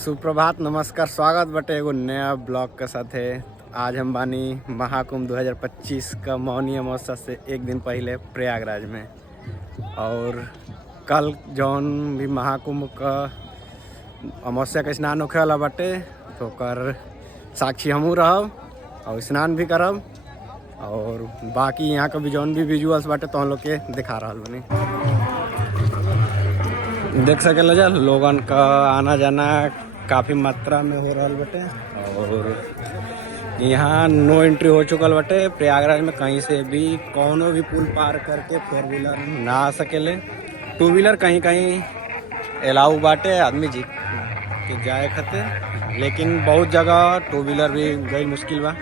सुप्रभात, नमस्कार, स्वागत बटे एगो नया ब्लॉग के साथे। आज हम बानी महाकुंभ 2025 का मौनी अमावस्या से एक दिन पहले प्रयागराज में। और कल जौन भी महाकुंभ का अमावस्या का स्नान होखे वाला बाटे तो ओकर साक्षी हमहू रहब और स्नान भी करब। और बाकी यहाँ का भी जौन भी विजुअल्स बाटे तो हम लोग के दिखा रहा बनी। देख सकेला जा लोगन का आना जाना काफ़ी मात्रा में हो रहा बटे। और यहाँ नो एंट्री हो चुकल बटे प्रयागराज में। कहीं से भी कौनो भी पुल पार करके 4 व्हीलर ना आ सकेले। 2 व्हीलर कहीं कहीं अलाउ बाटे आदमी जी के जाए खातिर, लेकिन बहुत जगह 2 व्हीलर भी गई मुश्किल बा।